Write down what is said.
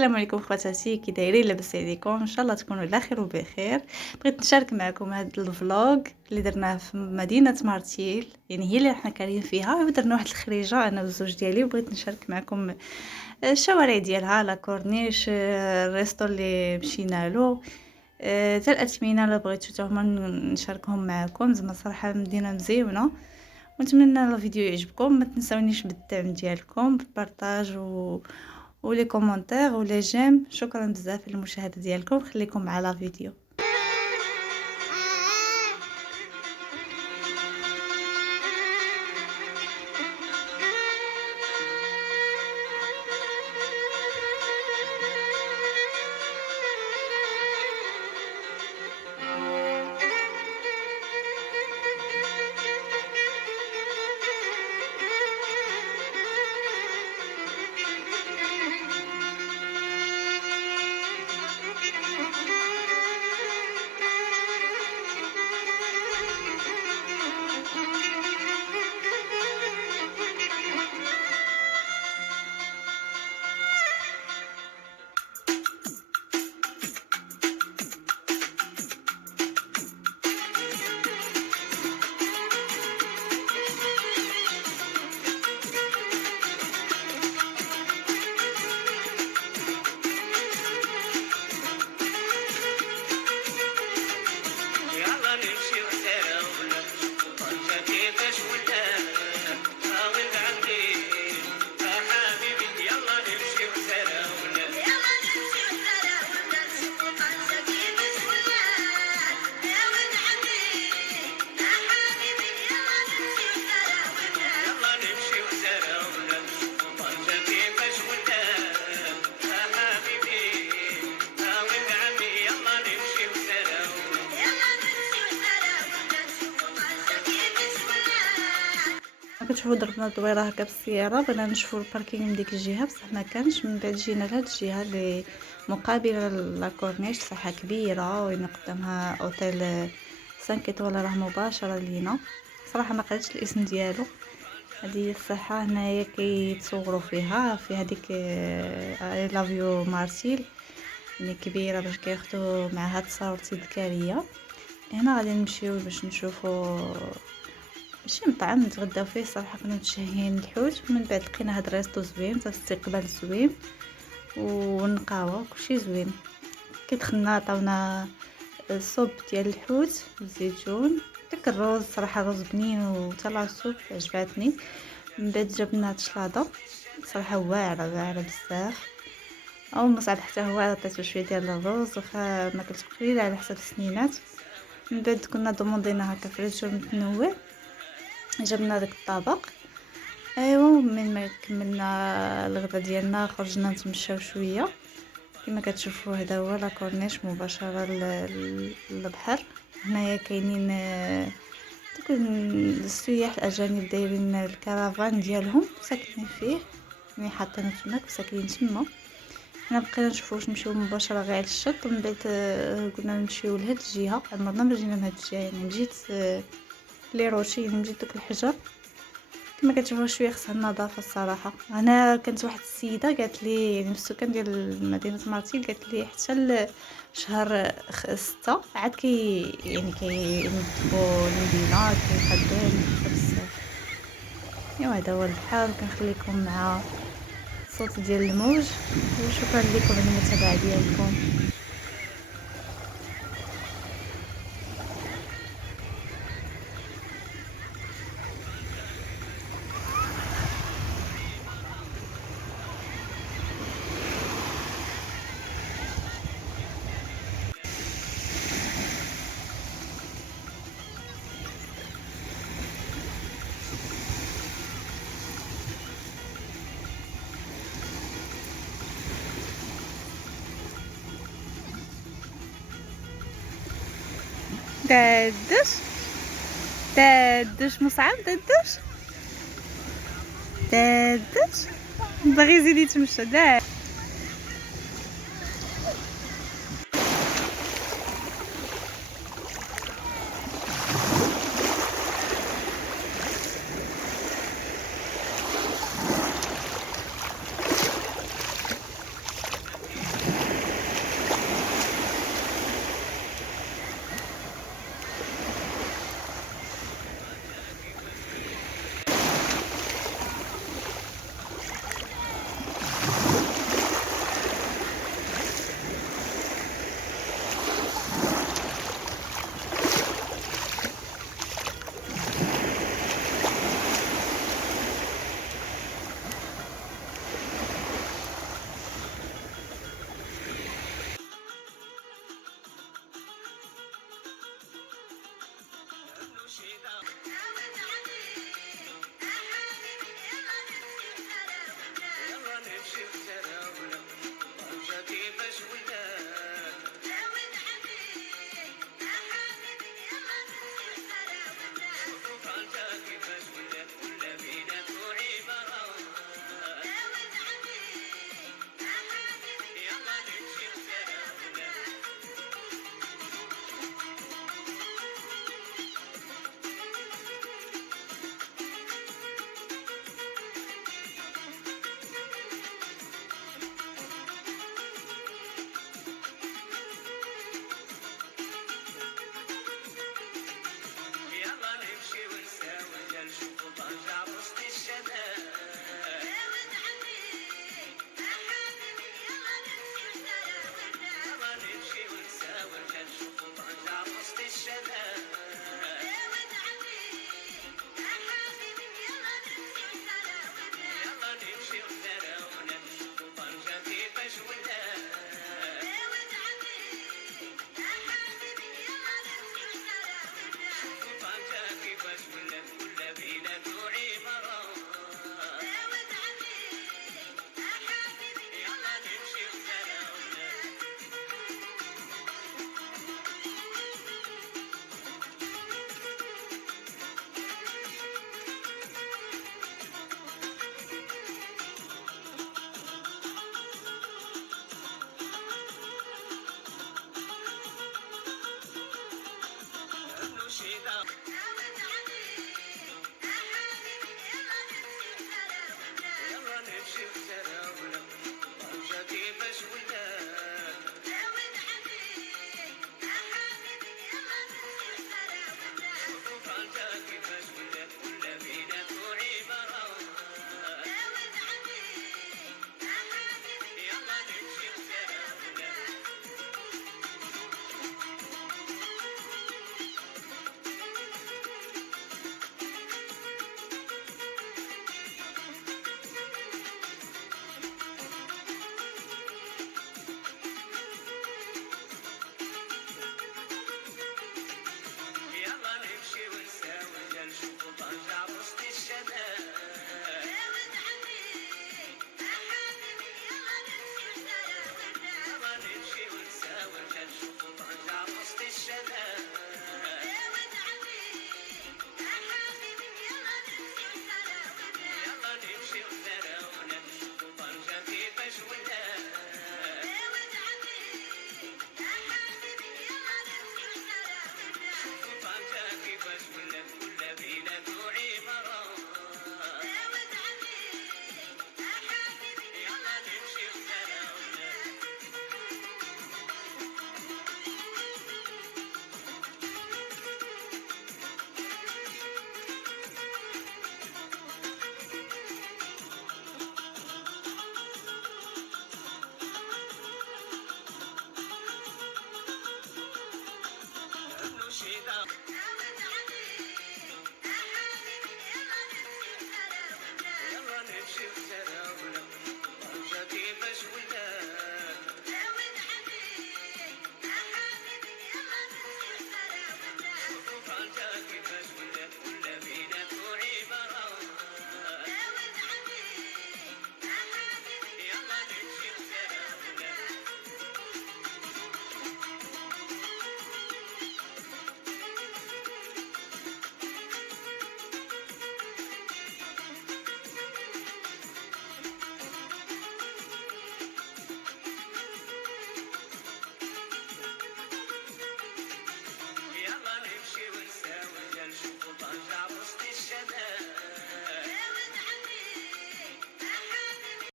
السلام عليكم خواتاتي، كي دايرين؟ لاباس عليكم؟ ان شاء الله تكونوا على خير وبخير. بغيت نشارك معكم هذا الفلوغ اللي درناه في مدينه مرتيل، يعني هي اللي حنا كارين فيها، ودرنا واحد الخريجه انا والزوج ديالي، وبغيت نشارك معكم الشوارع ديالها، لا كورنيش، الريستو اللي مشينا له، حتى الاثمنه اللي بغيتو حتى هما نشاركهم معكم. زعما صراحه مدينه مزيونه، ونتمنى الفيديو يعجبكم. ما تنساونيش بالدعم ديالكم، بالبارطاج ولي كومونتير ولي جيم. شكرا بزاف للمشاهده ديالكم، خليكم مع لا فيديو. كتشوفوا ضربنا دويره هكا بالسياره، بغينا نشوفوا الباركينغ من ديك الجهه، بصح ما كانش. من بعد جينا لهاد الجهه اللي مقابله لاكورنيش، صحه كبيره، وين قدامها اوتيل 5 ايطوال راه مباشره لينا. صراحه ما قريتش الاسم ديالو. هذه الصحه هنايا كيتصوروا فيها في هذيك لافيو مارسيل، يعني كبيره باش كياخذوا معها تصاور تذكاريه. هنا غادي نمشيو باش نشوفوا شي مطعم نتغداو فيه. صراحه كنا متشهيين الحوت، من بعد لقينا هاد الريستو زوين، حتى الاستقبال زوين والنقاوه كلشي زوين. كي دخلنا عطاونا الصوب ديال الحوت بالزيتون، داك الروز صراحه روز بنين، وحتى لا الصوب عجباتني. من بعد جبنا الشلاضه، صراحه واعره بزاف. او مصعب حتى هو عطيتو شويه ديال الروز، واخا ما كلتش قليله على حسب السنينات. من بعد كنا ضمننا هكا فريشو متنوع، جبنا داك الطبق. ايوا من ما كملنا الغدا ديالنا خرجنا نتمشاو شويه. كما كتشوفوا هذا هو لا كورنيش مباشره للبحر. هنايا كاينين دوك السياح الاجانب دايرين الكرفان ديالهم ساكنين فيه، يعني حاطينه تماك وساكنين تما. حنا بقينا نشوفوا واش نمشيو مباشره غير على الشط، ومن بعد قلنا نمشيو لهاد الجهه. عمرنا ما جينا لهاد الجهه، يعني مشيت لي روشي، يعني مشيت دوك الحجر. كما كتشوفوا شويه خصها النظافه الصراحه. انا كانت واحد السيده قالت لي، يعني السكان ديال مدينه مرتيل، قالت لي حتى شهر 6 عاد يعني كينظفوا المدينه، كيخدموا بزاف. ايوا هذا هو البحر. كنخليكم مع الصوت ديال الموج، وشكرا لكم على المتابعه ديالكم. دادش مصعب، دادش باغي يزيد يتمشى. كيفاش وياك